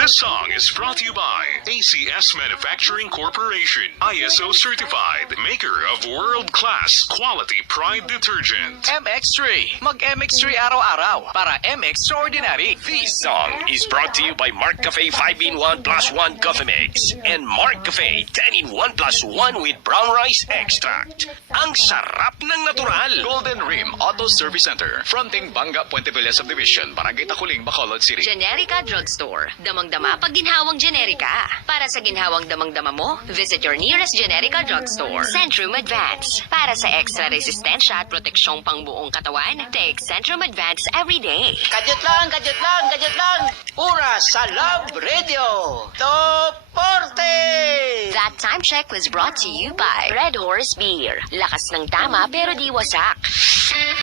This song is brought to you by ACS Manufacturing Corporation, ISO certified, maker of world-class quality Pride detergent. MX3. Mag-MX3 araw-araw para M-Extraordinary. This song is brought to you by Mark Cafe 5-in-1 plus 1 coffee mix and Mark Cafe 10-in-1 plus 1 with brown rice extract. Ang sarap ng natural. Golden Rim Auto Service Center. Fronting Banga Puente Villa Subdivision, Barangay Takuling, Bacolod City. Generica Drugstore. Damang-dama pag ginhawang Generica. Para sa ginhawang damang-dama mo, visit your nearest Generica Drugstore. Centrum Advance. Para sa extra resistensya at proteksyong pangbuong katawan, take Centrum Advance every day. Kadyot lang, kadyot lang, kadyot lang. Oras sa Love Radio. Top 40! That time check was brought to you by Red Horse Beer. Lakas ng tama pero di wasak.